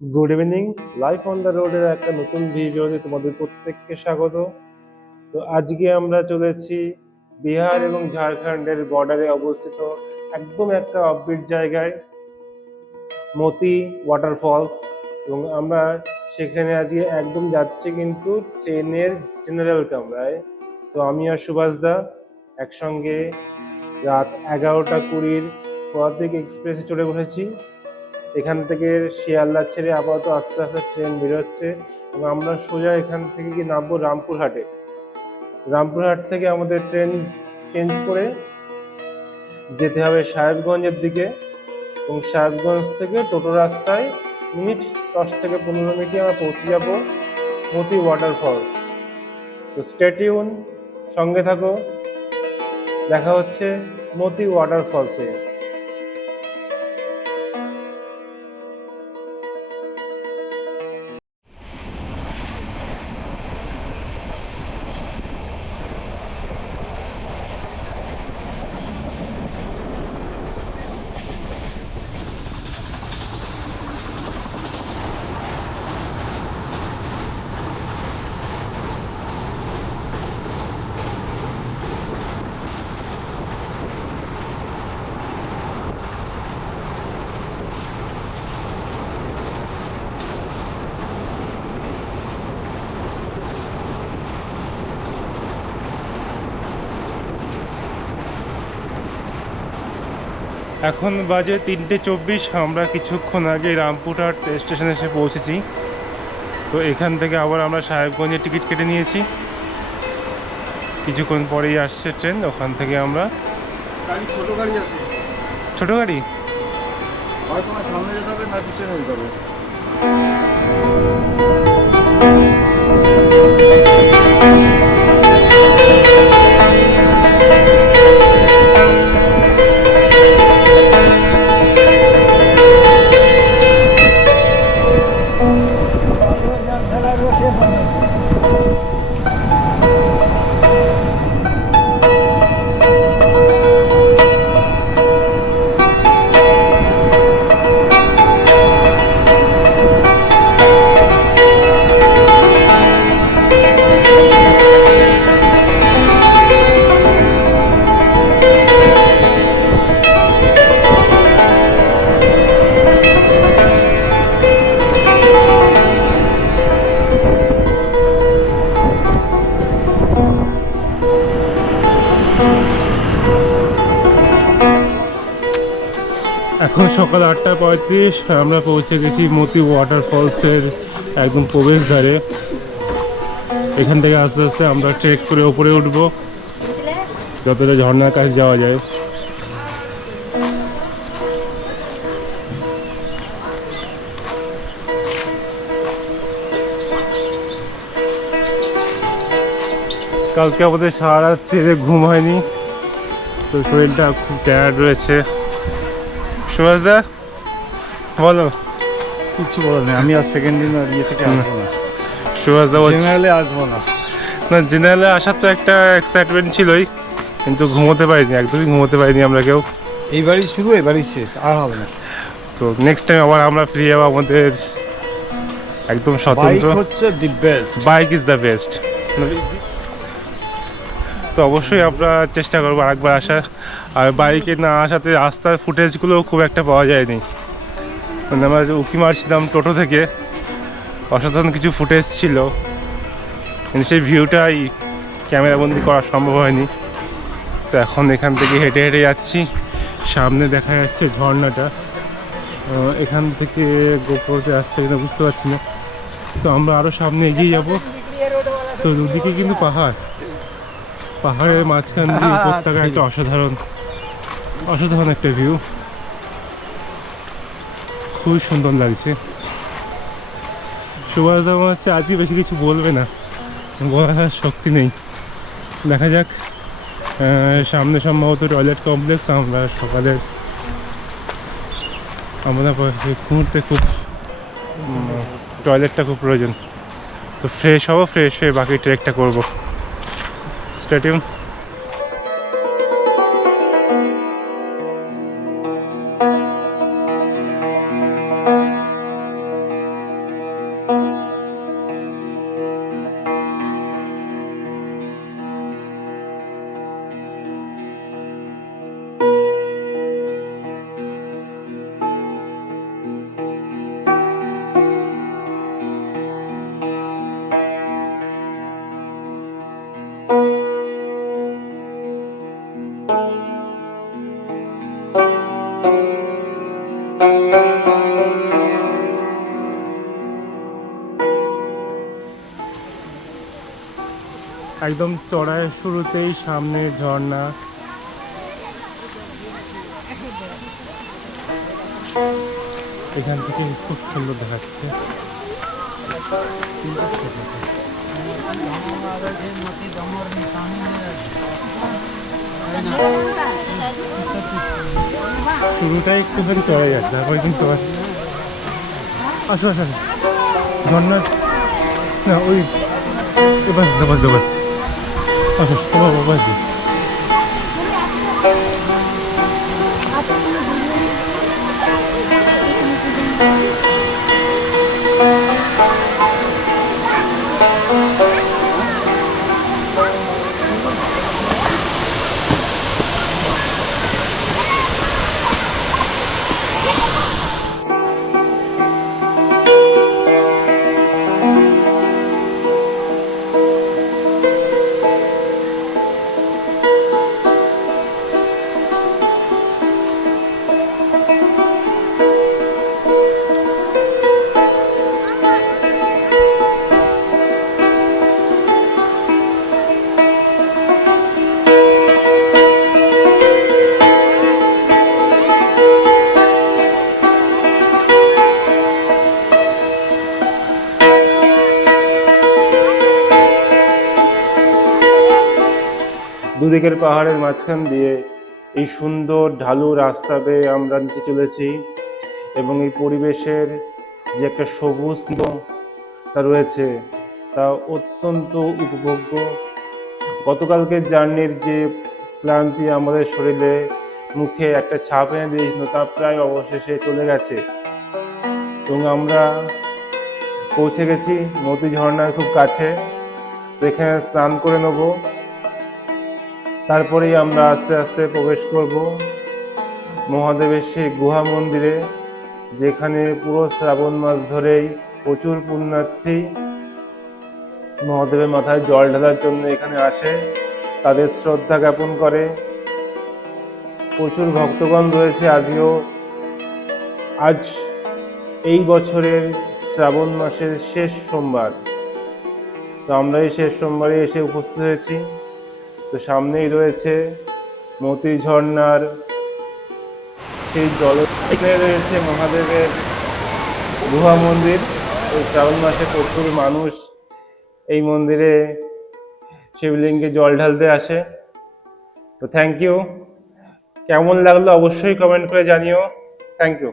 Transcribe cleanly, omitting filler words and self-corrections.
Good evening. Life on the রোডের একটা নতুন ভিডিওতে তোমাদের প্রত্যেককে স্বাগত। তো আজকে আমরা চলেছি বিহার এবং ঝাড়খণ্ডের বর্ডারে অবস্থিত একদম একটা অফবিট জায়গায়, মতি ওয়াটারফলস। এবং আমরা সেখানে আজকে একদম যাচ্ছি কিন্তু ট্রেনের জেনারেল কামরায়। তো আমি আর সুভাষ দা একসঙ্গে রাত 11:20 পদাতিক এক্সপ্রেসে চড়ে বসেছি। এখান থেকে শিয়ালদা ছেড়ে আপাতত আস্তে আস্তে ট্রেন বেরোচ্ছে এবং আমরা সোজা এখান থেকে গিয়ে নামবো রামপুরহাটে। রামপুরহাট থেকে আমাদের ট্রেন চেঞ্জ করে যেতে হবে সাহেবগঞ্জের দিকে, এবং সাহেবগঞ্জ থেকে টোটো রাস্তায় 10 থেকে 15 মিনিটে আমরা পৌঁছে যাব মতি ওয়াটারফলস। তো স্টে টিউন, সঙ্গে থাকো, দেখা হচ্ছে মতি ওয়াটারফলসে। এখন বাজে 3:24। আমরা কিছুক্ষণ আগে রামপুরহাট স্টেশনে এসে পৌঁছেছি। তো এখান থেকে আবার আমরা সাহেবগঞ্জের টিকিট কেটে নিয়েছি। কিছুক্ষণ পরেই আসছে ট্রেন, ওখান থেকে আমরা ছোট গাড়ি আছে। ছোটো গাড়ি হয় তোমার সামনে যেতে হবে না পিছনে যেতে হবে। এখন সকাল 8:35। আমরা পৌঁছে গেছি মতি ওয়াটারফলসের একদম প্রবেশদ্বারে। এখান থেকে আস্তে আস্তে আমরা ট্রেক করে ওপরে উঠবো, যতটা ঝর্ণার কাছে যাওয়া যায়। কালকে আমাদের সারা রাত ট্রেনে ঘুম হয়নি, তো শরীরটা খুব টায়ার্ড রয়েছে। সুভাষ দা বলো। কিচ্ছু বলার নেই, আমি আর সেকেন্ড দিন আর ইয়ে থেকে আসবো না। সুভাষ দা বলছে জেনারেলে আসবো না। না, জেনারেলে আসার তো একটা এক্সাইটমেন্ট ছিলই, কিন্তু ঘুমোতে পারিনি, একদমই ঘুমোতে পারিনি আমরা কেউ। এইবারই শুরু, এবারই শেষ, আর হবে না। তো নেক্সট টাইম আবার আমরা ফ্রি যাবো আমাদের একদম স্বতন্ত্র। বাইক হচ্ছে the best. Bike is the best. তো অবশ্যই আমরা চেষ্টা করবো আরেকবার আসার। আর বাইকে না আসাতে রাস্তার ফুটেজগুলো খুব একটা পাওয়া যায়নি। মানে আমরা যে উঁকি মারছিলাম টোটো থেকে, অসাধারণ কিছু ফুটেজ ছিল, কিন্তু সেই ভিউটাই ক্যামেরাবন্দি করা সম্ভব হয়নি। তো এখন এখান থেকে হেঁটে হেঁটে যাচ্ছি, সামনে দেখা যাচ্ছে ঝর্ণাটা। এখান থেকে গোপ্রোতে আসছে কিনা বুঝতে পারছি না। তো আমরা আরও সামনে এগিয়ে যাব। তো দুদিকে কিন্তু পাহাড়ের মাঝখান দিয়ে উপত্যকা, একটা অসাধারণ একটা ভিউ, খুবই সুন্দর লাগছে। সুভাষ দা মনে হচ্ছে আজকে বেশি কিছু বলবে না, বলার শক্তি নেই। দেখা যাক। সামনে সম্ভবত টয়লেট কমপ্লেক্স। আমরা সকালের আমরা মুহূর্তে খুব টয়লেটটা খুব প্রয়োজন। তো ফ্রেশ হবো, ফ্রেশ হয়ে বাকি ট্রেকটা করবো। স্টেডিয়াম একদম চড়াইয়ের শুরুতেই সামনে ঝর্ণা। এখান থেকে খুব সুন্দর দেখাচ্ছে। শুরুটাই একটুখানি চড়াই যাচ্ছে, তারপরে কিন্তু আসো আসো ঝর্ণা না ওই বাস বাস বাস আসো বাবা বাস। দুদিকের পাহাড়ের মাঝখান দিয়ে এই সুন্দর ঢালু রাস্তা বেয়ে আমরা নিচে চলেছি এবং এই পরিবেশের যে একটা সবুজ তা রয়েছে তা অত্যন্ত উপভোগ্য। গতকালকের জার্নির যে ক্লান্তি আমাদের শরীরে মুখে একটা ছাপ এনে দিয়েছিল তা প্রায় অবশেষে চলে গেছে এবং আমরা পৌঁছে গেছি মতি ঝর্ণার খুব কাছে। তো এখানে স্নান করে নেব, তারপরেই আমরা আস্তে আস্তে প্রবেশ করব মহাদেবের সেই গুহা মন্দিরে, যেখানে পুরো শ্রাবণ মাস ধরেই প্রচুর পুণ্যার্থী মহাদেবের মাথায় জল ঢালার জন্য এখানে আসে, তাদের শ্রদ্ধা জ্ঞাপন করে। প্রচুর ভক্তগণ রয়েছে আজকেও। আজ এই বছরের শ্রাবণ মাসের শেষ সোমবার, তো আমরা এই শেষ সোমবারে এসে উপস্থিত হয়েছি। তো সামনেই রয়েছে মতি ঝর্ণার সেই জল, এখানে রয়েছে মহাদেবের গুহা মন্দির। এই শ্রাবণ মাসে প্রচুর মানুষ এই মন্দিরে শিবলিঙ্গে জল ঢালতে আসে। তো থ্যাংক ইউ। কেমন লাগলো অবশ্যই কমেন্ট করে জানিও। Thank you.